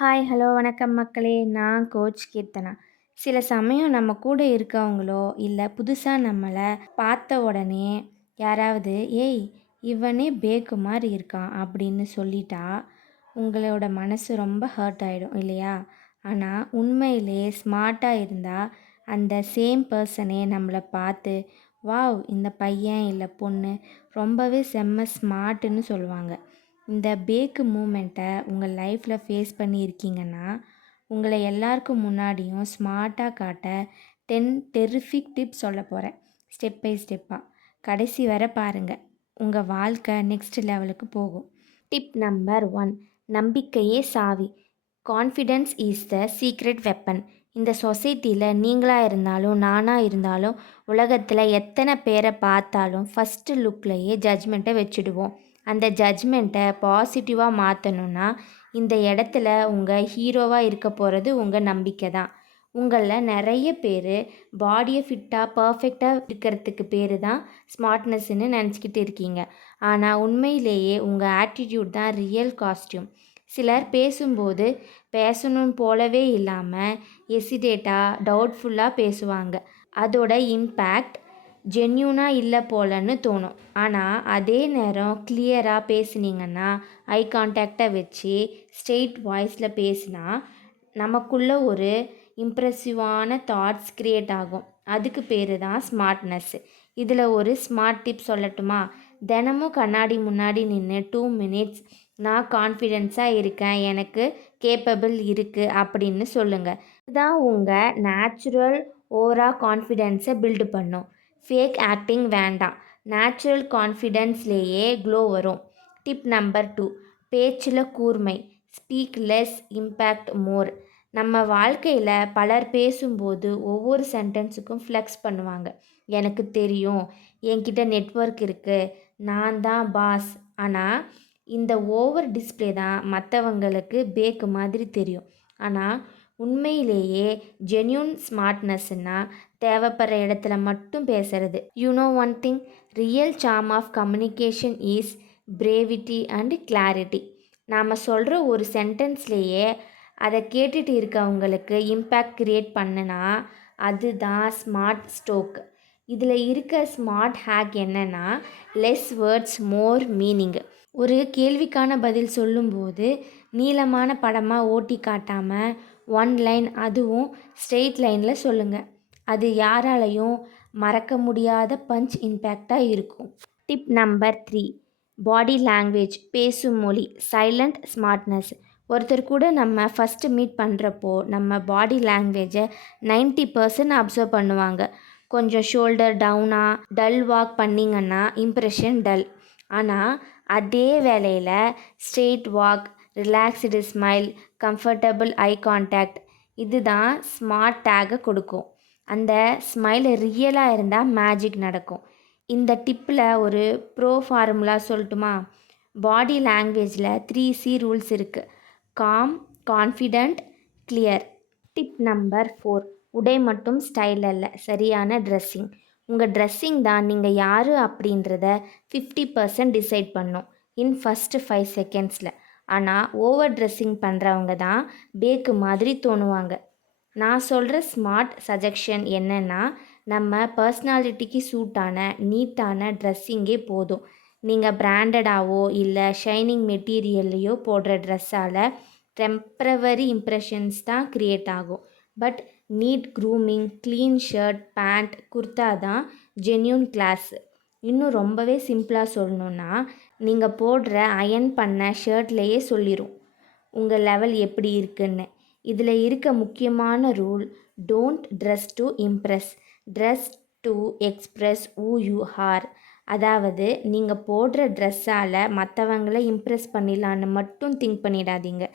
Hi hello வணக்கம் மக்களே. நான் கோச் கீர்த்தனா. சில சமயம் நம்ம கூட இருக்கவங்களோ இல்லை புதுசாக நம்மளை பார்த்த உடனே யாராவது ஏய் இவனே பேக்கு மாதிரி இருக்கான் அப்படின்னு சொல்லிட்டா உங்களோட மனசு ரொம்ப ஹர்ட் ஆகிடும் இல்லையா? ஆனால் உண்மையிலே ஸ்மார்ட்டாக இருந்தால் அந்த சேம் பர்சனே நம்மளை பார்த்து வாவ் இந்த பையன் இல்லை பொண்ணு ரொம்பவே செம்ம ஸ்மார்ட்டுன்னு சொல்லுவாங்க. இந்த பேக்கு மூமெண்ட்டை உங்கள் லைஃப்பில் ஃபேஸ் பண்ணியிருக்கீங்கன்னா உங்களை எல்லாருக்கும் முன்னாடியும் ஸ்மார்ட்டாக காட்ட டென் டெரிஃபிக் டிப்ஸ் சொல்ல போகிறேன் ஸ்டெப் பை ஸ்டெப்பாக கடைசி வரை பாருங்கள் உங்கள் வாழ்க்கை நெக்ஸ்ட் லெவலுக்கு போகும். டிப் நம்பர் ஒன் நம்பிக்கையே சாவி. Confidence is the secret weapon இந்த சொசைட்டியில் நீங்களாக இருந்தாலும் நானாக இருந்தாலும் உலகத்தில் எத்தனை பேரை பார்த்தாலும் ஃபஸ்ட்டு லுக்லேயே ஜட்ஜ்மெண்ட்டை வச்சுடுவோம். அந்த ஜட்ஜ்மெண்ட்டை பாசிட்டிவாக மாற்றணுன்னா இந்த இடத்துல உங்கள் ஹீரோவாக இருக்க போகிறது உங்கள் நம்பிக்கை தான். உங்களில் நிறைய பேர் பாடியை ஃபிட்டாக பர்ஃபெக்டாக இருக்கிறதுக்கு பேர் தான் ஸ்மார்ட்னஸ்ன்னு நினச்சிக்கிட்டு இருக்கீங்க. ஆனால் உண்மையிலேயே உங்கள் ஆட்டிடியூட் தான் ரியல் காஸ்டியூம் சிலர் பேசும்போது பேசணும் போலவே இல்லாமல் எசிடேட்டாக டவுட்ஃபுல்லாக பேசுவாங்க. அதோட இம்பேக்ட் ஜென்யூனாக இல்லை போலன்னு தோணும். ஆனால் அதே நேரம் கிளியராக பேசுனீங்கன்னா ஐ கான்டாக்டை வச்சு ஸ்ட்ரெயிட் வாய்ஸில் பேசினா நமக்குள்ள ஒரு இம்ப்ரெசிவான தாட்ஸ் க்ரியேட் ஆகும். அதுக்கு பேர் தான் ஸ்மார்ட்னஸ் இதில் ஒரு ஸ்மார்ட் டிப் சொல்லட்டுமா? தினமும் கண்ணாடி முன்னாடி நின்று டூ மினிட்ஸ் நான் கான்ஃபிடென்ஸாக இருக்கேன் எனக்கு கேப்பபிள் இருக்குது அப்படின்னு சொல்லுங்கள் இதுதான் உங்கள் நேச்சுரல் ஓவரா கான்ஃபிடென்ஸை பில்டு பண்ணும். ஃபேக் ஆக்டிங் வேண்டாம் நேச்சுரல் கான்ஃபிடென்ஸ்லேயே க்ளோ வரும். டிப் நம்பர் டூ பேச்சில் கூர்மை. ஸ்பீக் லெஸ் இம்பேக்ட் மோர் நம்ம வாழ்க்கையில் பலர் பேசும்போது ஒவ்வொரு சென்டென்ஸுக்கும் ஃப்ளெக்ஸ் பண்ணுவாங்க. எனக்கு தெரியும் என்கிட்ட நெட்ஒர்க் இருக்குது நான் தான் பாஸ் ஆனால் இந்த ஓவர் டிஸ்பிளே தான் மற்றவங்களுக்கு பேக்கு மாதிரி தெரியும். ஆனால் உண்மையிலேயே ஜென்யூன் ஸ்மார்ட்னஸ்னால் தேவைப்படுற இடத்துல மட்டும் பேசுறது. You know one thing real charm of communication is brevity and clarity நாம் சொல்கிற ஒரு சென்டென்ஸ்லேயே அதை கேட்டுட்டு இருக்கவங்களுக்கு இம்பேக்ட் க்ரியேட் பண்ணுனா அதுதான் ஸ்மார்ட் ஸ்டோக் இதில் இருக்க ஸ்மார்ட் ஹேக் என்னென்னா லெஸ் வேர்ட்ஸ் மோர் மீனிங் ஒரு கேள்விக்கான பதில் சொல்லும்போது நீளமான படமாக ஓட்டி காட்டாமல் ஒன் லைன் அதுவும் ஸ்ட்ரெயிட் லைனில் சொல்லுங்கள் அது யாராலையும் மறக்க முடியாத பஞ்ச் இம்பேக்டாக இருக்கும். Tip number three body language பேசும் மொழி சைலண்ட் ஸ்மார்ட்னஸ் ஒருத்தர் கூட நம்ம ஃபஸ்ட்டு மீட் பண்ணுறப்போ நம்ம பாடி லாங்குவேஜை நைன்ட்டி பர்சன்ட் அப்சர்வ் பண்ணுவாங்க. கொஞ்சம் ஷோல்டர் டவுனாக டல் வாக் பண்ணிங்கன்னா இம்ப்ரெஷன் டல் ஆனால் அதே வேலையில் straight walk relaxed smile comfortable eye contact இதுதான் ஸ்மார்ட் டேகை கொடுக்கும். அந்த ஸ்மைல் ரியலாக இருந்தால் மேஜிக் நடக்கும். இந்த டிப்பில் ஒரு ப்ரோ ஃபார்முலா சொல்லட்டுமா? பாடி லாங்குவேஜில் த்ரீ சி ரூல்ஸ் இருக்குது calm confident clear tip number four உடை மட்டும் ஸ்டைல் அல்ல சரியான ட்ரெஸ்ஸிங் உங்கள் ட்ரெஸ்ஸிங் தான் நீங்கள் யார் அப்படின்றத ஃபிஃப்டி பர்சன்ட் டிசைட் பண்ணும். இன் ஃபஸ்ட்டு ஃபைவ் செகண்ட்ஸில் ஆனால் ஓவர் ட்ரெஸ்ஸிங் பண்ணுறவங்க தான் பேக்கு மாதிரி தோணுவாங்க. நான் சொல்கிற ஸ்மார்ட் சஜெக்ஷன் என்னென்னா நம்ம பர்சனாலிட்டிக்கு சூட்டான நீட்டான ட்ரெஸ்ஸிங்கே போதும். நீங்கள் பிராண்டடாவோ இல்லை ஷைனிங் மெட்டீரியல்லையோ போடுற ட்ரெஸ்ஸால் டெம்ப்ரவரி இம்ப்ரெஷன்ஸ் தான் க்ரியேட் ஆகும். But neat grooming clean shirt pant kurta தான் ஜென்யூன் கிளாஸ் இன்னும் ரொம்பவே சிம்பிளாக சொல்லணுன்னா நீங்கள் போடுற அயன் பண்ண ஷர்ட்லேயே சொல்லிடும் உங்கள் லெவல் எப்படி இருக்குன்னு. இதில் இருக்க முக்கியமான rule don't dress to impress dress to express who you are அதாவது நீங்கள் போடுற ட்ரெஸ்ஸால் மற்றவங்களை இம்ப்ரெஸ் பண்ணிடலான்னு மட்டும் திங்க் பண்ணிடாதீங்க.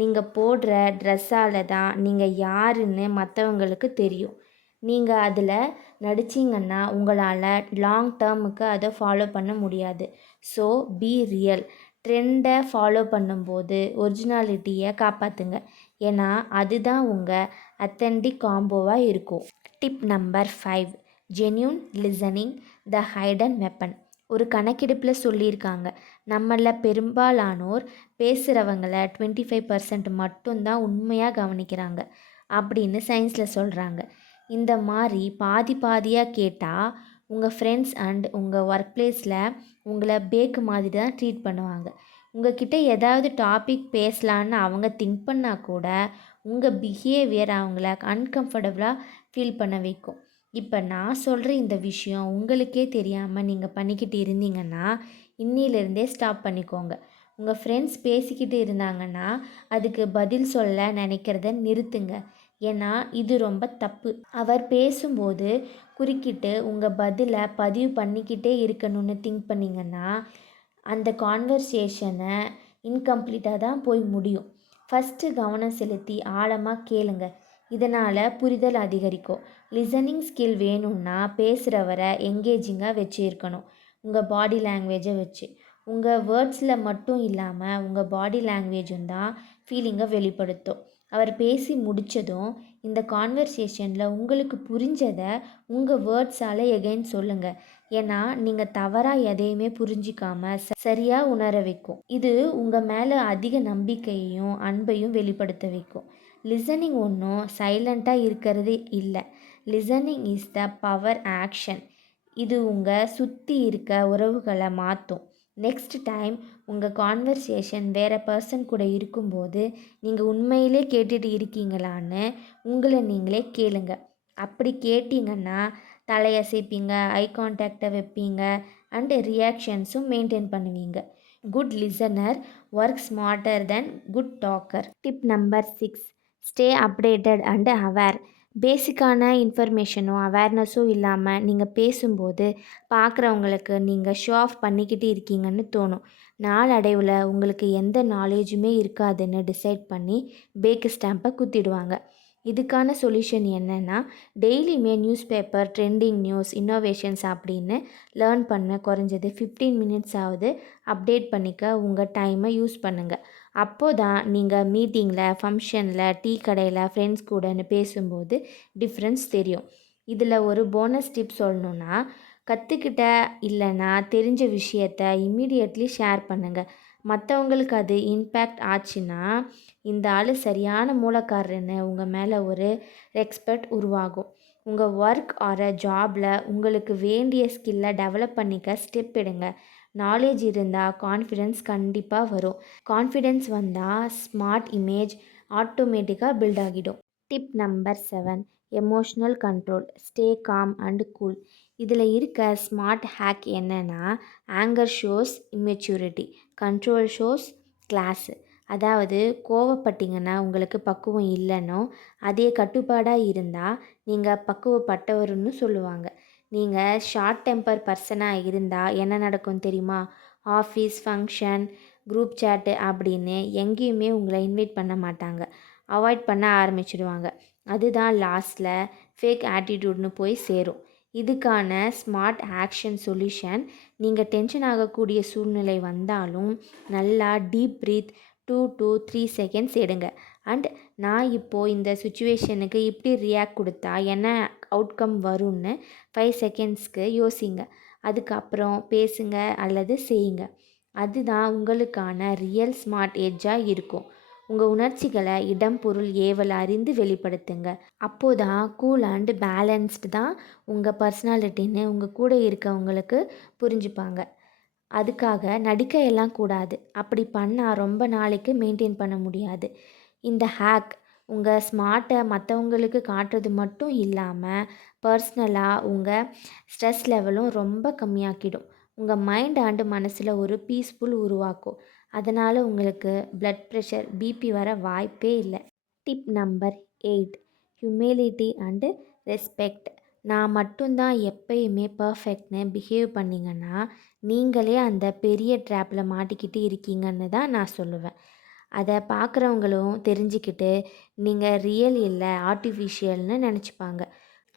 நீங்கள் போடுற ட்ரெஸ்ஸால் தான் நீங்கள் யாருன்னு மற்றவங்களுக்கு தெரியும். நீங்கள் அதில் நடிச்சிங்கன்னா உங்களால் லாங் டேர்முக்கு அதை ஃபாலோ பண்ண முடியாது. ஸோ பி ரியல் ட்ரெண்டை ஃபாலோ பண்ணும்போது ஒரிஜினாலிட்டியை காப்பாற்றுங்க ஏன்னா அதுதான் உங்கள் அத்தன்டிக் காம்போவாக இருக்கும். Tip number five genuine listening the hidden weapon ஒரு கணக்கெடுப்பில் சொல்லியிருக்காங்க. நம்மள பெரும்பாலானோர் பேசுகிறவங்கள டுவெண்ட்டி ஃபைவ் பர்சன்ட் மட்டும்தான் உண்மையாக கவனிக்கிறாங்க. அப்படின்னு சயின்ஸில் சொல்கிறாங்க இந்த மாதிரி பாதி பாதியாக கேட்டால் உங்கள் ஃப்ரெண்ட்ஸ் அண்ட் உங்கள் ஒர்க் பிளேஸில் உங்களை பேக்கு மாதிரி தான் ட்ரீட் பண்ணுவாங்க. உங்ககிட்ட ஏதாவது டாபிக் பேசலான்னு அவங்க திங்க் பண்ணால் கூட உங்கள் பிஹேவியர் அவங்கள அன்கம்ஃபர்டபுளாக ஃபீல் பண்ண வைக்கும். இப்போ நான் சொல்கிற இந்த விஷயம் உங்களுக்கே தெரியாமல் நீங்கள் பண்ணிக்கிட்டு இருந்தீங்கன்னா இன்னிலிருந்தே ஸ்டாப் பண்ணிக்கோங்க. உங்கள் ஃப்ரெண்ட்ஸ் பேசிக்கிட்டு இருந்தாங்கன்னா அதுக்கு பதில் சொல்ல நினைக்கிறத நிறுத்துங்க. ஏன்னா இது ரொம்ப தப்பு. அவர் பேசும்போது குறுக்கிட்டு உங்கள் பதிலை பதிவு பண்ணிக்கிட்டே இருக்கணும்னு திங்க் பண்ணிங்கன்னா அந்த கான்வர்சேஷனை இன்கம்ப்ளீட்டாக தான் போய் முடியும். ஃபஸ்ட்டு கவனம் செலுத்தி ஆழமாக கேளுங்க. இதனால் புரிதல் அதிகரிக்கும். லிசனிங் ஸ்கில் வேணும்னா பேசுகிறவரை எங்கேஜிங்காக வச்சு இருக்கணும் உங்கள் பாடி லாங்குவேஜை வச்சு. உங்கள் வேர்ட்ஸில் மட்டும் இல்லாமல் உங்கள் பாடி லாங்குவேஜும் தான் ஃபீலிங்கை வெளிப்படுத்தும். அவர் பேசி முடித்ததும் இந்த கான்வர்சேஷனில் உங்களுக்கு புரிஞ்சதை உங்கள் வேர்ட்ஸால் எகைன் சொல்லுங்கள் ஏன்னா நீங்கள் தவறாக எதையுமே புரிஞ்சிக்காம ச- சரியாக உணர வைக்கும். இது உங்கள் மேலே அதிக நம்பிக்கையையும் அன்பையும் வெளிப்படுத்த வைக்கும். லிசனிங் ஒன்றும் சைலண்ட்டாக இருக்கிறது இல்லை. Listening is the power action இது உங்கள் சுற்றி இருக்க உறவுகளை மாற்றும் நெக்ஸ்ட் டைம் உங்கள் கான்வர்சேஷன் வேறு பர்சன் கூட இருக்கும்போது நீங்கள் உண்மையிலே கேட்டுட்டு இருக்கீங்களான்னு உங்களை நீங்களே கேளுங்க. அப்படி கேட்டிங்கன்னா தலையசைப்பீங்க ஐ கான்டாக்டை வைப்பீங்க அண்டு ரியாக்ஷன்ஸும் மெயின்டைன் பண்ணுவீங்க. Good listener work smarter then good talker tip number six stay updated and aware பேசிக்கான இன்ஃபர்மேஷனும் அவேர்னஸும் இல்லாமல் நீங்கள் பேசும்போது பார்க்குறவங்களுக்கு நீங்கள் ஷோ ஆஃப் பண்ணிக்கிட்டு இருக்கீங்கன்னு தோணும். நாளடைவில் உங்களுக்கு எந்த நாலேஜுமே இருக்காதுன்னு டிசைட் பண்ணி பேக்கு ஸ்டாம்பை குத்திடுவாங்க. இதுக்கான சொல்யூஷன் என்னென்னா டெய்லியுமே news paper trending news innovations அப்படின்னு லேர்ன் பண்ண குறைஞ்சது ஃபிஃப்டீன் மினிட்ஸ் ஆகுது அப்டேட் பண்ணிக்க உங்கள் டைமை யூஸ் பண்ணுங்கள் அப்போது தான் நீங்கள் மீட்டிங்கில் ஃபங்க்ஷனில் டீ கடையில் ஃப்ரெண்ட்ஸ் கூடன்னு பேசும்போது டிஃப்ரென்ஸ் தெரியும். இதில் ஒரு போனஸ் டிப் சொல்லணுன்னா கற்றுக்கிட்ட இல்லைன்னா தெரிஞ்ச விஷயத்த இம்மீடியட்லி ஷேர் பண்ணுங்கள் மற்றவங்களுக்கு அது இம்பேக்ட் ஆச்சுன்னா இந்த ஆள் சரியான மூலக்காரன்னு உங்கள் மேலே ஒரு ரெஸ்பெக்ட் உருவாகும். உங்கள் ஒர்க் ஆர் ஜாபில் உங்களுக்கு வேண்டிய ஸ்கில்லை டெவலப் பண்ணிக்க ஸ்டெப் எடுங்க. நாலேஜ் இருந்தால் கான்ஃபிடென்ஸ் கண்டிப்பாக வரும். கான்ஃபிடென்ஸ் வந்தால் ஸ்மார்ட் இமேஜ் ஆட்டோமேட்டிக்காக பில்ட் ஆகிடும். Tip number seven emotional control stay calm and cool இதில் இருக்க ஸ்மார்ட் ஹேக் என்னென்னா anger shows immaturity control shows class அதாவது கோவப்பட்டீங்கன்னா உங்களுக்கு பக்குவம் இல்லைன்னோ அதே கட்டுப்பாடாக இருந்தால் நீங்கள் பக்குவப்பட்டவர்னு சொல்லுவாங்க. நீங்கள் ஷார்ட் டெம்பர் பர்சனாக இருந்தால் என்ன நடக்கும் தெரியுமா? ஆஃபீஸ் ஃபங்க்ஷன் குரூப் சேட்டு அப்படின்னு எங்கேயுமே உங்களை இன்வைட் பண்ண மாட்டாங்க. அவாய்ட் பண்ண ஆரம்பிச்சிடுவாங்க. அதுதான் லாஸ்ட்டில் ஃபேக் ஆட்டிடியூட்னு போய் சேரும். இதுக்கான ஸ்மார்ட் ஆக்ஷன் சொல்யூஷன் நீங்கள் டென்ஷன் ஆகக்கூடிய சூழ்நிலை வந்தாலும் நல்லா deep breath two two three seconds எடுங்க. அண்ட் நான் இப்போது இந்த சுச்சுவேஷனுக்கு இப்படி ரியாக்ட் கொடுத்தா என்ன அவுட்கம் வரும்னு ஃபைவ் செகண்ட்ஸ்க்கு யோசிங்க. அதுக்கப்புறம் பேசுங்க அல்லது செய்யுங்க. அதுதான் உங்களுக்கான ரியல் ஸ்மார்ட் எட்ஜாக இருக்கும். உங்கள் உணர்ச்சிகளை இடம் பொருள் ஏவல் அறிந்து வெளிப்படுத்துங்க. அப்போதான் கூல் அண்ட் பேலன்ஸ்டு தான் உங்கள் பர்சனாலிட்டின்னு உங்கள் கூட இருக்கவங்களுக்கு புரிஞ்சுப்பாங்க. அதுக்காக நடிக்க எல்லாம் கூடாது. அப்படி பண்ணால் ரொம்ப நாளைக்கு மெயின்டைன் பண்ண முடியாது. இந்த ஹேக் உங்கள் ஸ்மார்ட்டை மற்றவங்களுக்கு காட்டுறது மட்டும் இல்லாமல் பர்சனலாக உங்கள் ஸ்ட்ரெஸ் லெவலும் ரொம்ப கம்மியாக்கிடும். உங்கள் மைண்ட் அண்டு மனசில் ஒரு பீஸ்ஃபுல் உருவாக்கும். அதனால் உங்களுக்கு பிளட் ப்ரெஷர் பிபி வர வாய்ப்பே இல்லை. Tip number eight humility and respect நான் மட்டும்தான் எப்பயுமே பர்ஃபெக்ட்னு பிஹேவ் பண்ணிங்கன்னா நீங்களே அந்த பெரிய ட்ராப்பில் மாட்டிக்கிட்டு இருக்கீங்கன்னு தான் நான் சொல்லுவேன். அதை பார்க்குறவங்களும் தெரிஞ்சுக்கிட்டு நீங்கள் ரியல் இல்லை ஆர்டிஃபிஷியல்னு நினச்சிப்பாங்க.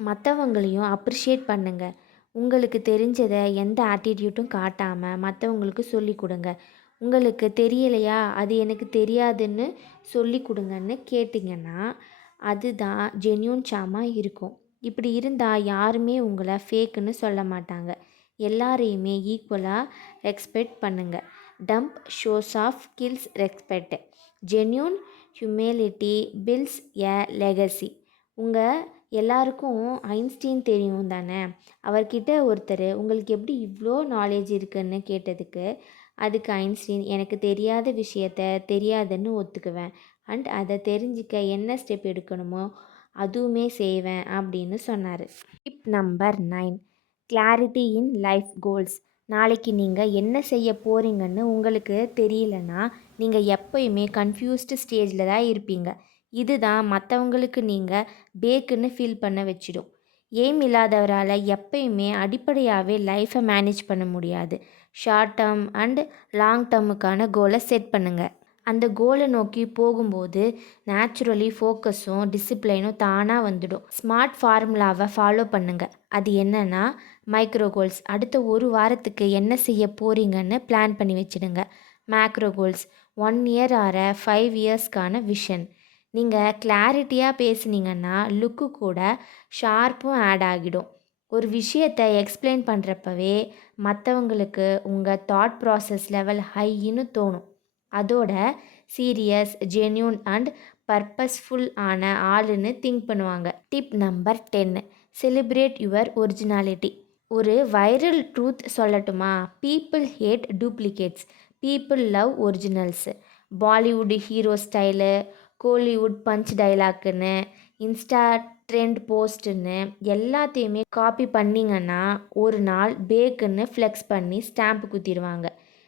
மற்றவங்களையும் அப்ரிஷியேட் பண்ணுங்கள் உங்களுக்கு தெரிஞ்சதை எந்த ஆட்டிடியூட்டும் காட்டாமல் மற்றவங்களுக்கு சொல்லி கொடுங்க. உங்களுக்கு தெரியலையா அது எனக்கு தெரியாதுன்னு சொல்லி கொடுங்கன்னு கேட்டிங்கன்னா அதுதான் ஜென்யூன் சாமாக இருக்கும். இப்படி இருந்தால் யாருமே உங்களை ஃபேக்குன்னு சொல்ல மாட்டாங்க. எல்லாரையுமே ஈக்குவலாக ரெஸ்பெக்ட் பண்ணுங்கள் dump shows off kills respect genuine humility builds a legacy உங்கள் எல்லாருக்கும் ஐன்ஸ்டீன் தெரியும் தானே? அவர்கிட்ட ஒருத்தர் உங்களுக்கு எப்படி இவ்வளோ நாலேஜ் இருக்குன்னு கேட்டதுக்கு அதுக்கு ஐன்ஸ்டீன் எனக்கு தெரியாத விஷயத்த தெரியாதுன்னு ஒத்துக்குவேன். அண்ட் அதை தெரிஞ்சிக்க என்ன ஸ்டெப் எடுக்கணுமோ அதுவுமே செய்வேன் அப்படின்னு சொன்னார். Tip number nine clarity in life goals நாளைக்கு நீங்கள் என்ன செய்ய போகிறீங்கன்னு உங்களுக்கு தெரியலனா நீங்கள் எப்பயுமே கன்ஃபியூஸ்டு ஸ்டேஜில் தான் இருப்பீங்க. இதுதான் மற்றவங்களுக்கு நீங்கள் பேக்குன்னு ஃபீல் பண்ண வச்சிடும். எய்ம் இல்லாதவரால் எப்பயுமே அடிப்படையாகவே லைஃப்பை மேனேஜ் பண்ண முடியாது. ஷார்ட் டேர்ம் அண்ட் லாங் டேர்முக்கான கோலை செட் பண்ணுங்கள் அந்த கோலை நோக்கி போகும்போது நேச்சுரலி ஃபோக்கஸும் டிசிப்ளினும் தானாக வந்துடும். ஸ்மார்ட் ஃபார்முலாவை ஃபாலோ பண்ணுங்கள் அது என்னென்னா மைக்ரோ கோல்ஸ் அடுத்த ஒரு வாரத்துக்கு என்ன செய்ய போகிறீங்கன்னு பிளான் பண்ணி வச்சுடுங்க. மேக்ரோ கோல்ஸ் ஒன் இயர் ஆற ஃபைவ் இயர்ஸ்க்கான விஷன் நீங்கள் கிளாரிட்டியாக பேசுனீங்கன்னா லுக்கு கூட ஷார்ப்பும் ஆட் ஆகிடும். ஒரு விஷயத்தை எக்ஸ்பிளைன் பண்ணுறப்பவே மற்றவங்களுக்கு உங்கள் தாட் ப்ராசஸ் லெவல் ஹைன்னு தோணும். அதோட சீரியஸ் ஜென்யூன் அண்ட் பர்பஸ்ஃபுல் ஆன ஆளுன்னு திங்க் பண்ணுவாங்க. டிப் நம்பர் டென்னு செலிப்ரேட் யுவர் ஒரிஜினாலிட்டி ஒரு வைரல் ட்ரூத் சொல்லட்டுமா? People hate duplicates people love originals Bollywood hero style Kollywood punch டைலாக்குன்னு insta trend போஸ்ட்டுன்னு எல்லாத்தையுமே காப்பி பண்ணிங்கன்னா ஒரு நாள் பேக்குன்னு ஃப்ளெக்ஸ் பண்ணி ஸ்டாம்ப் குத்திடுவாங்க.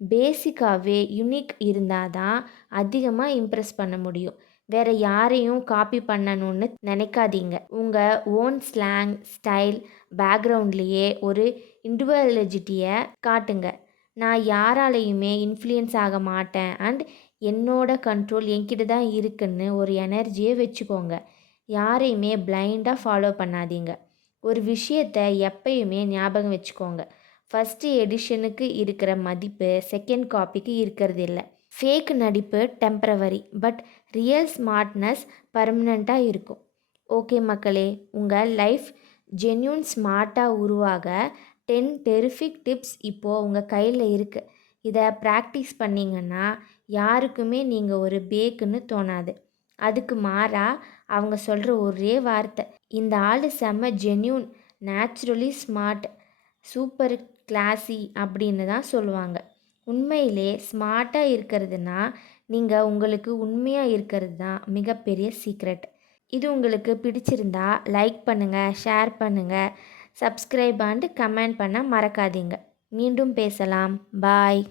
பேசிக்காகவே யுனிக் இருந்தால் தான் அதிகமாக இம்ப்ரெஸ் பண்ண முடியும். வேறு யாரையும் காப்பி பண்ணணும்னு நினைக்காதீங்க. உங்கள் ஓன் ஸ்லாங் ஸ்டைல் பேக்ரவுண்ட்லேயே ஒரு இண்டிவிஜுவலிட்டியை காட்டுங்க. நான் யாராலையுமே இன்ஃப்ளூயன்ஸ் ஆக மாட்டேன் அண்ட் என்னோட கண்ட்ரோல் என்கிட்ட தான் இருக்குன்னு ஒரு எனர்ஜியை வச்சுக்கோங்க. யாரையுமே பிளைண்டாக ஃபாலோ பண்ணாதீங்க. ஒரு விஷயத்தை எப்பயுமே ஞாபகம் வச்சுக்கோங்க. ஃபஸ்ட்டு எடிஷனுக்கு இருக்கிற மதிப்பு செகண்ட் காப்பிக்கு இருக்கிறது இல்லை. ஃபேக் நடிப்பு டெம்ப்ரவரி பட் ரியல் ஸ்மார்ட்னஸ் பர்மனண்ட்டாக இருக்கும். ஓகே மக்களே உங்கள் லைஃப் ஜென்யூன் ஸ்மார்ட்டாக உருவாக டென் டெரிஃபிக் டிப்ஸ் இப்போது உங்கள் கையில் இருக்குது இதை ப்ராக்டிஸ் பண்ணிங்கன்னா யாருக்குமே நீங்கள் ஒரு பேக்குன்னு தோணாது. அதுக்கு மாறாக அவங்க சொல்கிற ஒரே வார்த்தை இந்த ஆள் செம்ம genuine naturally smart super classy அப்படின்னு தான் சொல்லுவாங்க. உண்மையிலே ஸ்மார்ட்டாக இருக்கிறதுனா நீங்கள் உங்களுக்கு உண்மையாக இருக்கிறது தான் மிகப்பெரிய சீக்ரெட் இது உங்களுக்கு பிடிச்சிருந்தா லைக் பண்ணுங்கள் ஷேர் பண்ணுங்கள் சப்ஸ்கிரைப் அண்டு கமெண்ட் பண்ண மறக்காதீங்க. மீண்டும் பேசலாம். பாய்